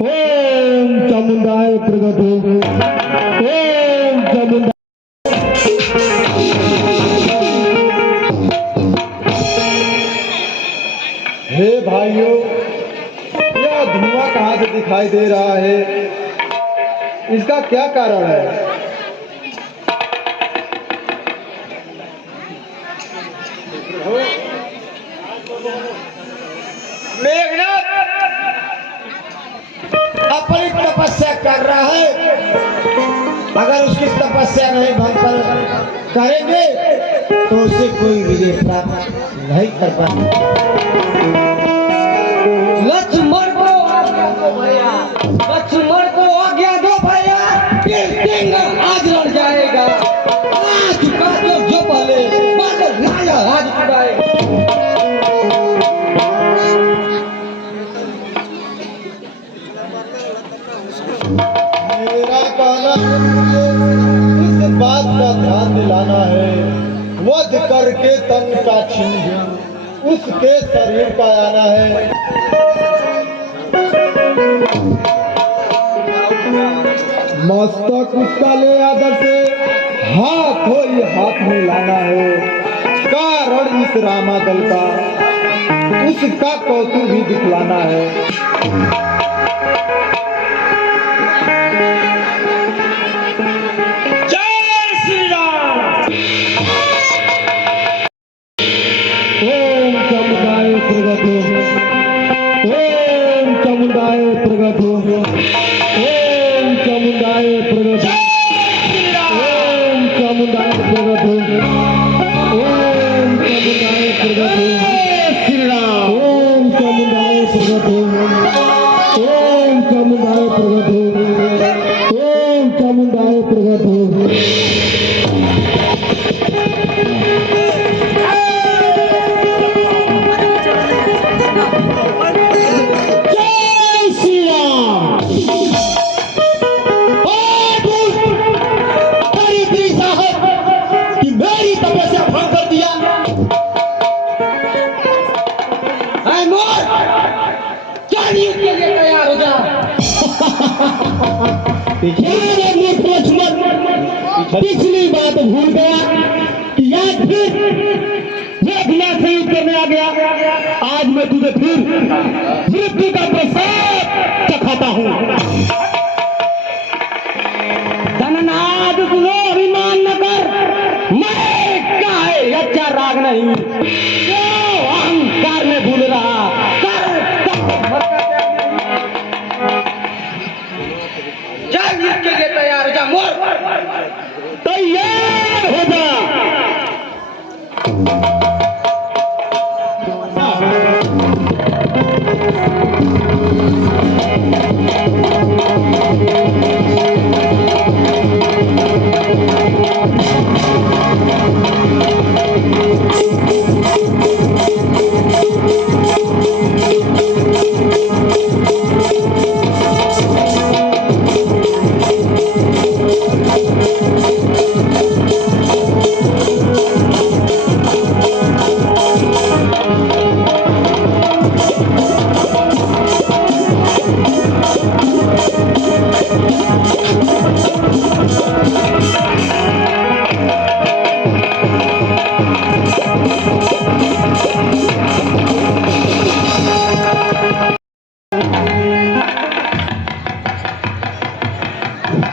ओम चामुंडाय प्रगट हो, ओम चामुंडा। हे भाइयों, यह धुआं कहाँ से दिखाई दे रहा है? इसका क्या कारण है? मेघनाथ अपनी तपस्या कर रहा है। अगर उसकी तपस्या नहीं भंग करेंगे तो उसे कोई विजय प्राप्त नहीं कर पाएंगे। लक्ष्मण को आज्ञा दो भैया, लक्ष्मण को आज्ञा दो भैया। आज लड़ जाएगा। आज का जो पहले आज छुड़ाएगा। मेरा कहना इस बात का ध्यान दिलाना है, वध करके तन का छीन उसके शरीर का आना है। मस्तक उसका ले आदर से हाथ हो हाथ में लाना है। कारण इस रामादल का उसका कौतुक भी दिखलाना है। ओम चामुंडाय प्रगट हो, ओम चामुंडाय प्रगट हो, ओम चामुंडाय प्रगट हो, ओम चामुंडाय प्रगट हो, ओम चामुंडाय प्रगट हो, श्री राम। ओम चामुंडाय प्रगट हो, ओम चामुंडाय प्रगट हो, ओम चामुंडाय प्रगट हो। पिछली बात भूल गया कि आज फिर मेघनाथ से युद्ध करने आ गया। आज मैं तुझे फिर मृत्यु का प्रसाद चखाता हूँ। धननाद सुनो, अभिमान न कर। मैं क्या है अच्छा राग नहीं, क्यों अहंकार में भूल रहा। के लिए तैयार हो जा मोर, तैयार हो जा।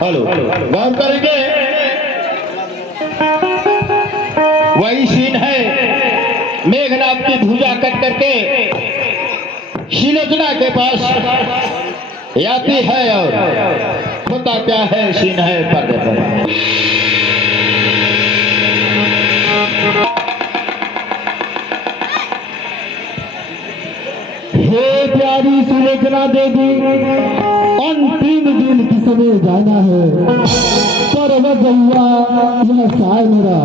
हेलो, गौर करेंगे, वही सीन है। मेघनाथ की भुजा कट करके शिलोचना के पास आती है और होता क्या है सीन है पर्दे पर। हे प्यारी सुलोचना देवी, अंतिम दिन की समय जाना है। पर्वत गैया यह साय मेरा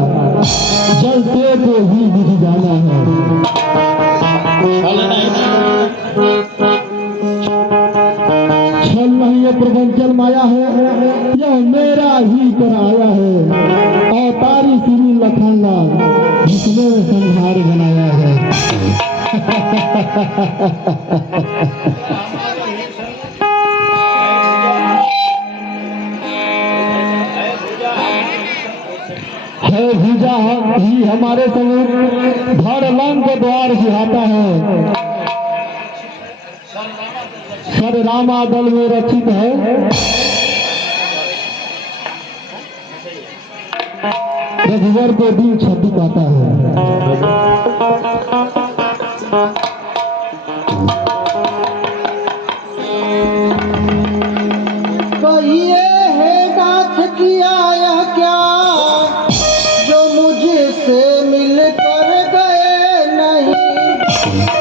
जलते को ही बुझ जाना है। छल नहीं, ये प्रपंचल माया है, यह मेरा ही कराया है। अवतारी श्री लखनलाल जिसने संहार बनाया है। हमारे समीप धड़लंग के द्वार सिहाता है। सर रामा दल में रचित है। रघुवर को दिन छपी पाता है। कहिए है नाथ किया यह क्या, जो मुझसे मिल कर गए नहीं,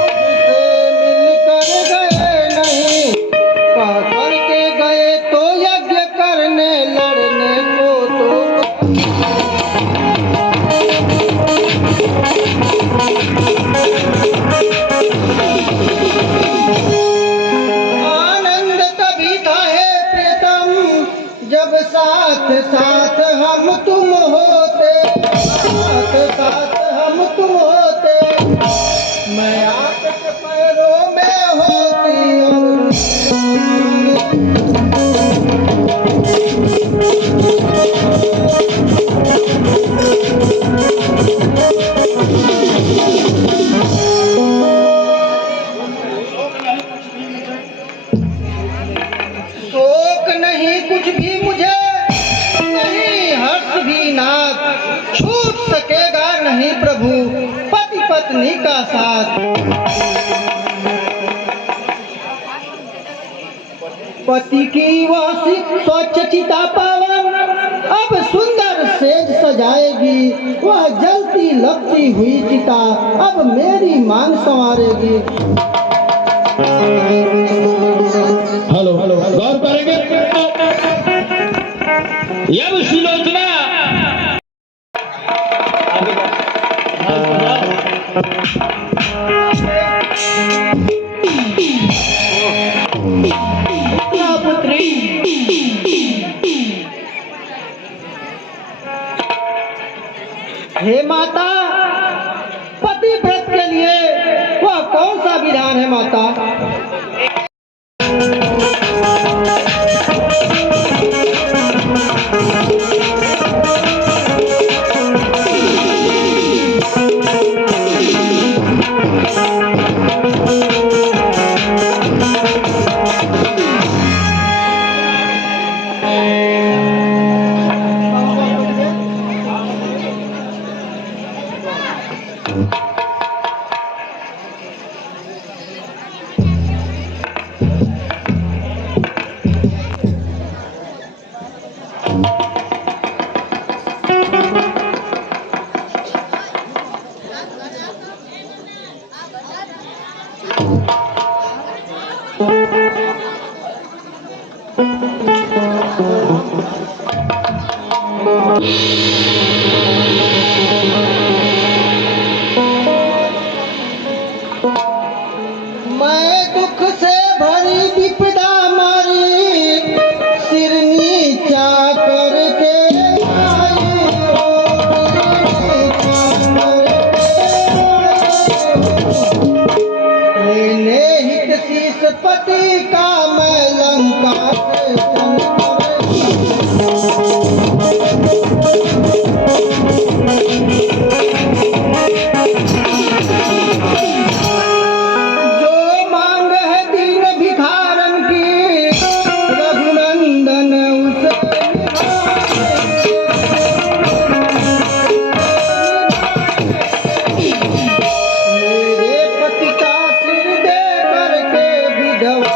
मुझसे मिल कर गए नहीं। कह करके गए तो यज्ञ करने लड़ने को तो आनंद तभी था है प्रीतम, जब साथ साथ हम तुम होते, साथ साथ हम तुम होते। मैं आपके पैरों में होती शोक नहीं कुछ भी मुझे, नहीं हर्ष भी नाथ। छूट सकेगा नहीं प्रभु पति पत्नी का साथ। पति की वह स्वच्छ चिता पावन, अब सुंदर सेज सजाएगी। वह जलती लगती हुई चिता अब मेरी मांग संवारेगी। हेलो हेलो गौर करेंगे। यह सुलोचना पुत्री हे माता, पतिव्रत के लिए वह कौन सा विधान है माता? मैं दुख से भरी विपदा मारी, सिर नीचा करके आई हो, लेने हित शीस पति का मैं लंका से जो मांग है दीन भिखारन की, रघुनंदन उसे मेरे पति का सिर दे करके विधवा।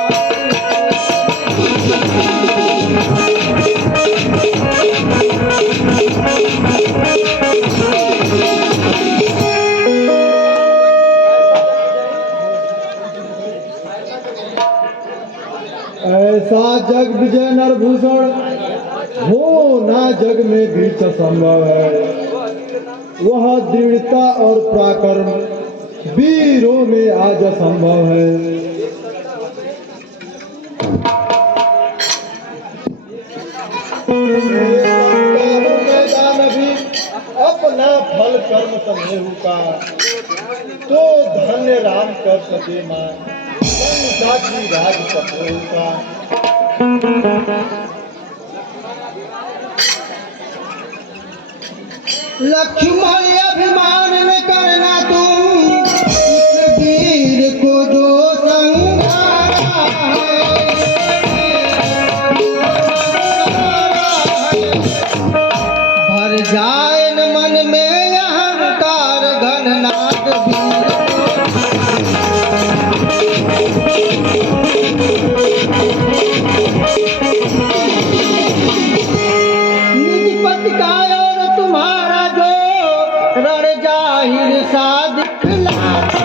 ऐसा जग विजय नरभूषण हो ना जग में बीच संभव है। वह दृढ़ता और पराक्रम वीरों में आज असंभव है। मैदान अभी अपना फल कर्म समेहू का, तो धन्य राम कर सके मां साक्षी राज कपूर का। लक्ष्मण अभिमान न करना तुम, इस वीर को जो संहारा है। भर जाए न मन में अहंकार घननाद वीर निज पति का और तुम्हारा जो रण जाहिर सा दिखलाता,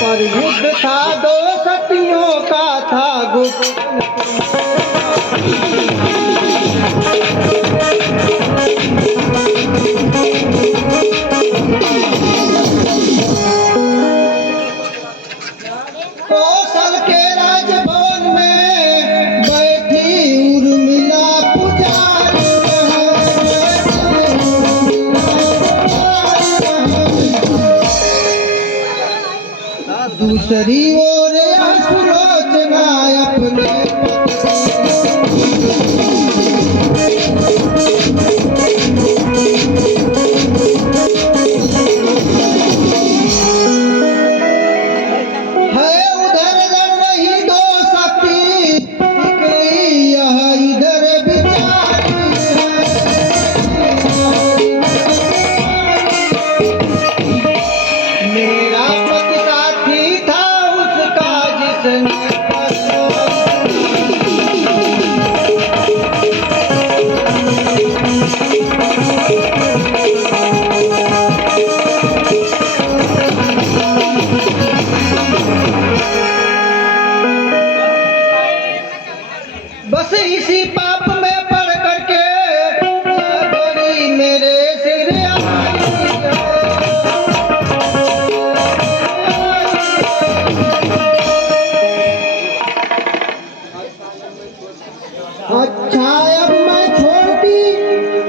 पर युद्ध था दो सतियों का था गुप्त। कौशल के राजभवन में बैठी उर्मिला पुजारी है। दूसरी ओर सुलोचना अपने बस इसी पाप में पड़ करके घड़ी मेरे सिर आई है। अच्छा अब मैं छोड़ती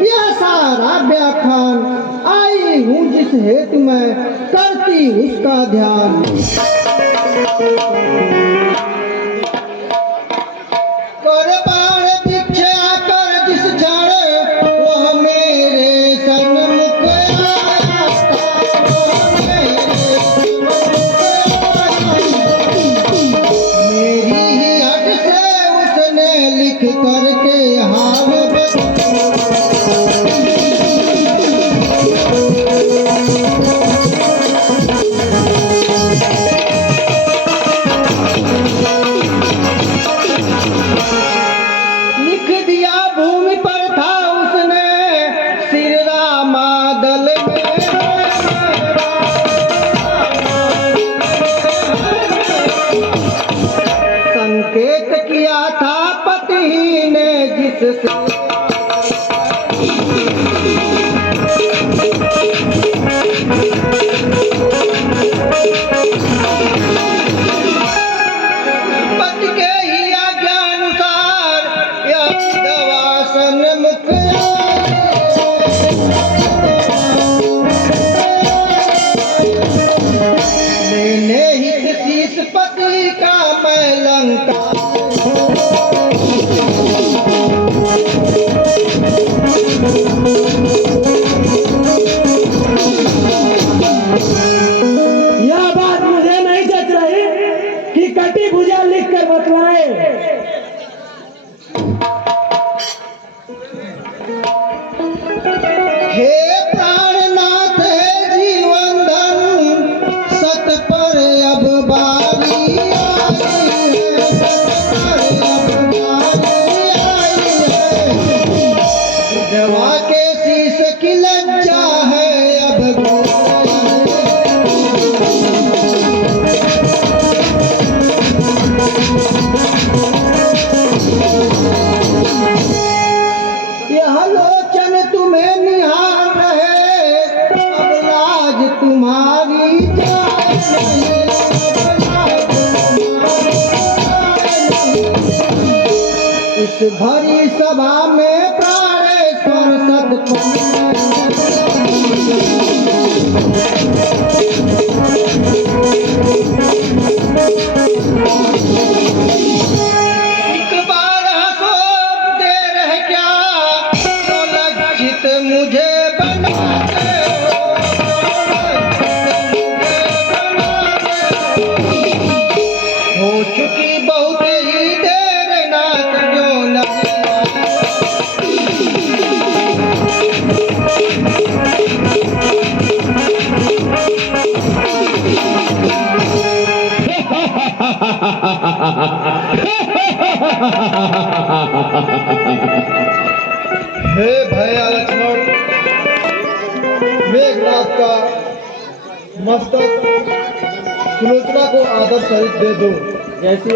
यह सारा व्याख्यान, आई हूँ जिस हेतु मैं करती उसका ध्यान। कर बाण भिक्षा कर जिस क्षण वह मेरे सन्मुख आया, वह मेरे सन्मुख आया। मेरी ही हट से उसने लिख करके हार लिख दिया भूमि पर था उसने सिर रामादल में। संकेत किया था पति ने जिससे पति के ही आज्ञानुसार यह दवा सन्मुख लेने ही शीश पति का मैं लंका। यह बात मुझे नहीं जच रही कि कटी भुजा लिख कर बतलाए। हे प्राणनाथ हे जीवन धन सत पर अब बारी आई है, सत पर अब बारी आई है। दवा के शीश की लज्जा है अब यह लोचन तुम्हें निहार रहे, अब लाज तुम्हारी जाए नहीं, अब लाज तुम्हारी जाए नहीं। इस भरी सभा में प्राणेश्वर एक बार हंसो हे भैया लक्ष्मण, मेघनाथ का मस्तक सुलोचना को आदर सहित दे दो। जैसी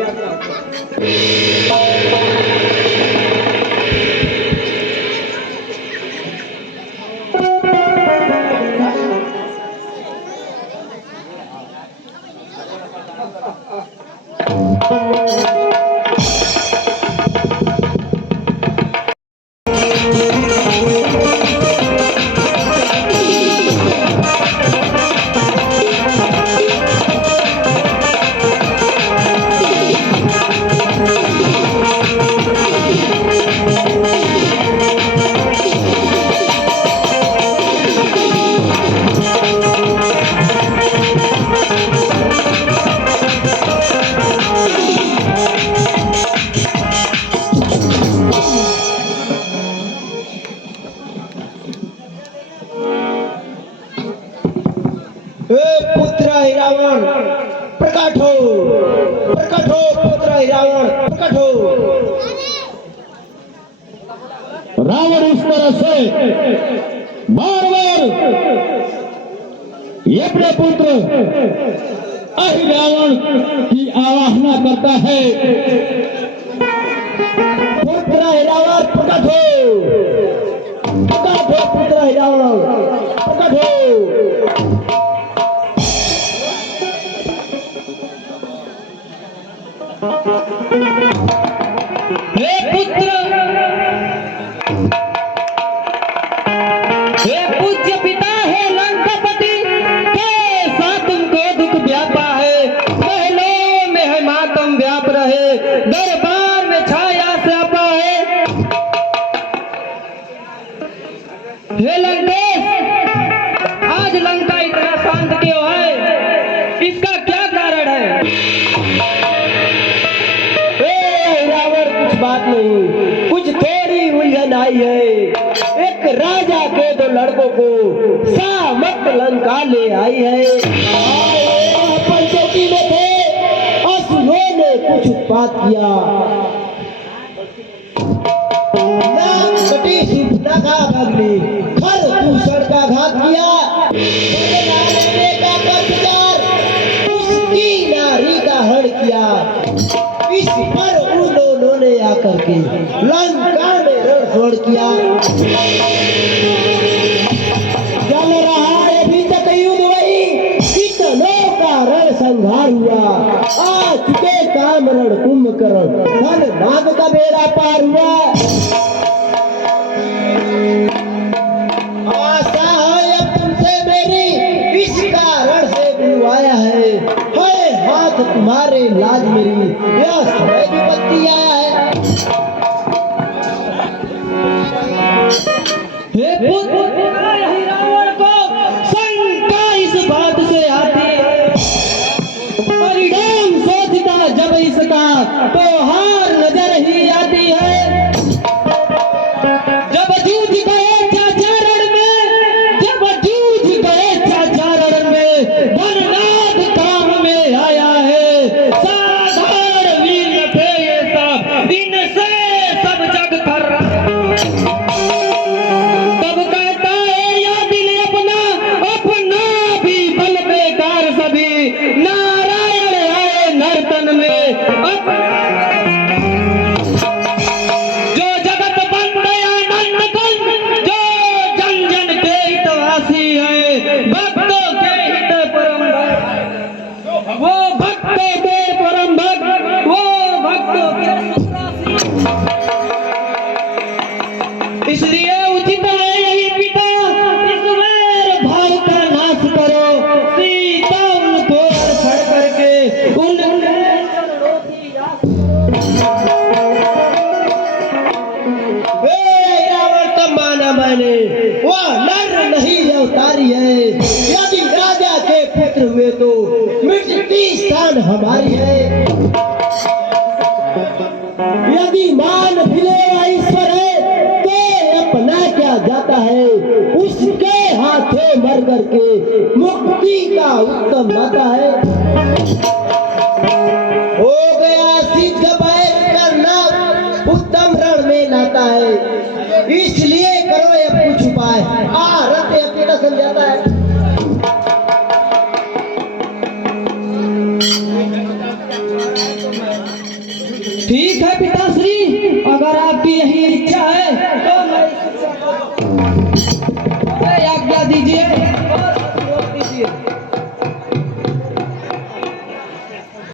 पुत्र रावण प्रकट हो, पुत्र रावण प्रकट हो। रावण इस तरह से बार बार ये अपने पुत्र रावण की आवाहना करता है। पुत्र रावण प्रकट हो, पुत्र रावण प्रकट हो। हे पुत्र, हे पूज्य पिता, हे लंकापति, कैसा तुमको दुख व्यापा है। महलों में है मातम व्याप रहे, दरबार में छाया स्यापा है। हे लंकेश, आज लंका इतना शांत क्यों है? इसका क्या कारण है? बात नहीं, कुछ थोड़ी उलझन आई है। एक राजा के दो लड़कों को सामत लंका ले आई है। पंचवटी में थे, असुरों ने कुछ उत्पात किया। नाक कटी सिंपना का भागली, खर दूषण का घात किया। उसकी नारी का हड़ किया। इस पर उन्होंने आकर के लंका में रणछोड़ किया। चल रहा है अभी तक युद्ध, वही कितनों का रण संहार हुआ। आ चुके काम रण कुंभकर्ण, धन नाग का बेड़ा पार हुआ। आशा है अब तुमसे मेरी, इस कारण से बुलवाया है। हाथ तुम्हारे लाज मेरी, यह समय विपत्ति आया है। हे पुत्र, रावण को शंका इस बात से आती है, परिणाम सोचता जब इसका तो हार नजर ही आती है। जब जूझ गए चाचारण में, जब जूझ गए चाचारण में, धननाथ काम में आया है। साधारण वीर न थे ये सब, इनसे सब जग कर तब कहता है या दिल अपना, अपना भी बल बेकार सभी। नारायण आए नर्तन में जो जगत बंद आनंद कंद, जो जन जन के हितवासी है। भक्तों के हित परम भक्त, वो भक्तों के परम भक्त, वो भक्तों के इसलिए उचित है यही पिता, इस वैर भाव का नाश करो। सीता उनको अर्पण करके उनके चरणों की रावण का माना मैंने, वह नर नहीं अवतारी है। यदि राजा के पुत्र हुए तो मिट्टी स्थान हमारी है। यदि मान भिलेगा ईश्वर है तो अपना क्या जाता है। उसके हाथों मर करके मुक्ति का उत्तम नाता है। हो गया पिताश्री, अगर आपकी यही इच्छा है